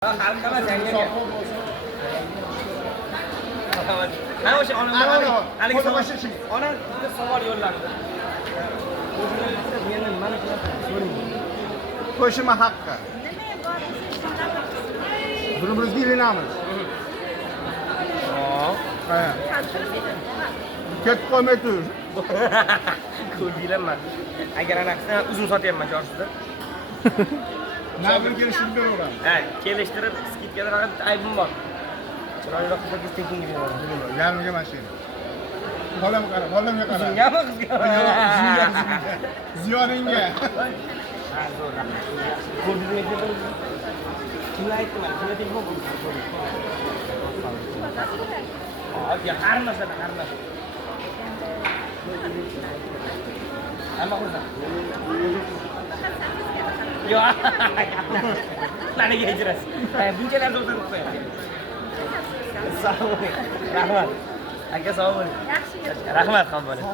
Halkamas yangaga. Ana o'sha haligi savol. Ona bitta savol yo'lladi. Meni mana shunaqa so'ring. Qo'shima haqqi. Bir-birimizga ilinamiz. Ha. Ketib qolmay tur. Ko'rdinglarmi? Agar anaqasini uzun sotyapman chorsida. Navbatga kelishib beraveramiz. Ha, kelishtirib skidkalar bitta aybim bor. Chiroyliroq qilib tekinga beraman. Yarmiga mashina. Bolamga qara, bolamga qara. Uzungami qizga? Ziyoningga. Ha, zo'r. Ko'rdingizmi? Kimlar aytdi mana? Kimlar telefon qildi? Hop, ya qarindoshlar, qarindosh. Hamma qilsa. Yo'q. Nariga hijrasi. Bunchalar o'tirib qo'yadi. Sog' bo'ling. Rahmat. Aka sog' bo'ling. Yaxshi. Rahmat, xon bo'ling.